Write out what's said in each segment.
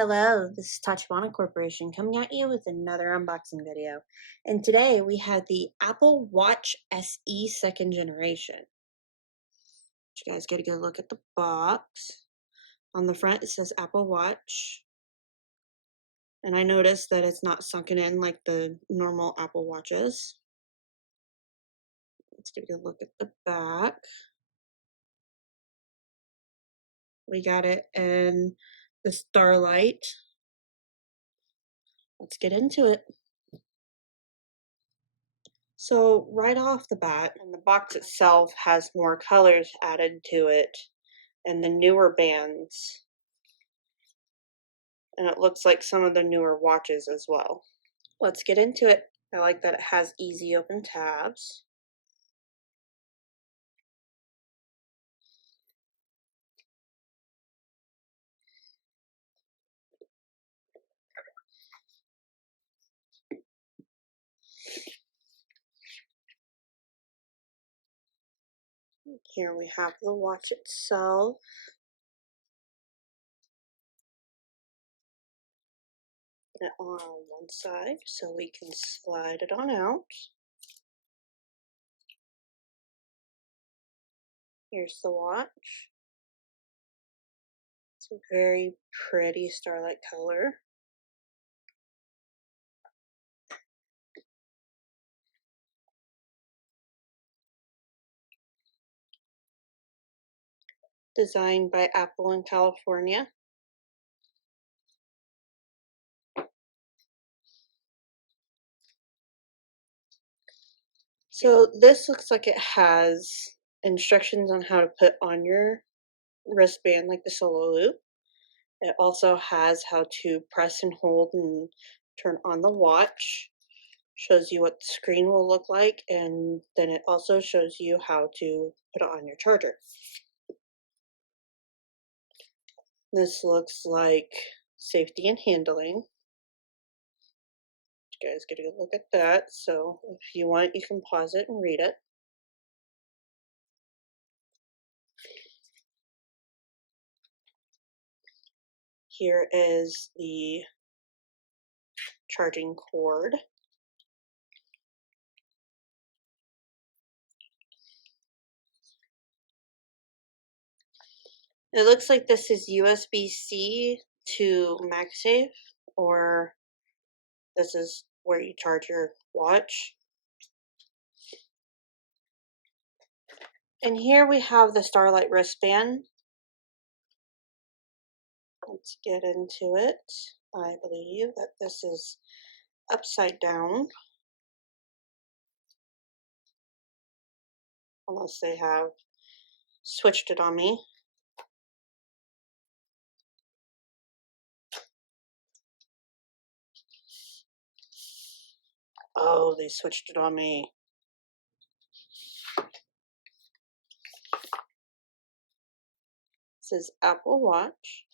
Hello, this is Tachibana Corporation coming at you with another unboxing video. And today we have the Apple Watch SE second generation. You guys get a good look at the box. On the front it says Apple Watch. And I noticed that it's not sunken in like the normal Apple Watches. Let's get a good look at the back. We got it in the Starlight. Let's get into it. So right off the bat, and the box itself has more colors added to it and the newer bands. And it looks like some of the newer watches as well. Let's get into it. I like that it has easy open tabs. Here we have the watch itself. And on one side, so we can slide it on out. Here's the watch. It's a very pretty starlight color. Designed by Apple in California. So this looks like it has instructions on how to put on your wristband like the Solo Loop. It also has how to press and hold and turn on the watch. Shows you what the screen will look like, and then it also shows you how to put it on your charger. This looks like safety and handling. You guys get a look at that. So if you want, you can pause it and read it. Here is the charging cord. It looks like this is USB-C to MagSafe, or this is where you charge your watch. And here we have the Starlight wristband. Let's get into it. I believe that this is upside down, unless they have switched it on me. Oh, they switched it on me. This is Apple Watch.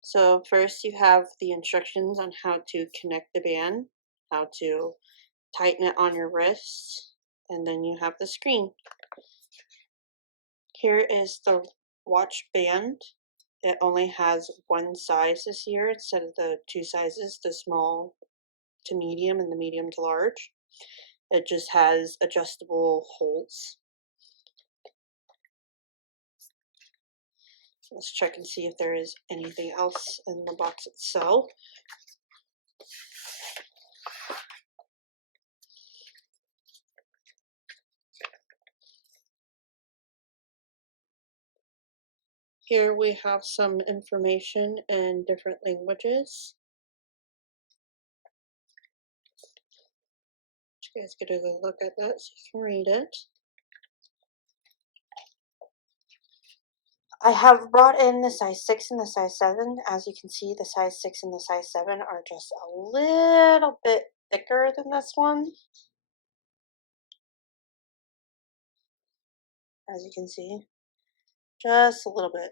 So first you have the instructions on how to connect the band, how to tighten it on your wrist, and then you have the screen. Here is the watch band. It only has one size this year instead of the two sizes, the small to medium and the medium to large. It just has adjustable holes. Let's check and see if there is anything else in the box itself. Here we have some information in different languages. You guys get a good look at that so you can read it. I have brought in the size 6 and the size 7. As you can see, the size 6 and the size 7 are just a little bit thicker than this one. As you can see, just a little bit.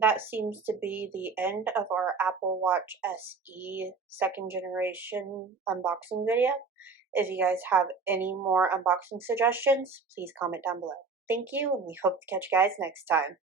That seems to be the end of our Apple Watch SE second generation unboxing video. If you guys have any more unboxing suggestions, please comment down below. thank you, and we hope to catch you guys next time.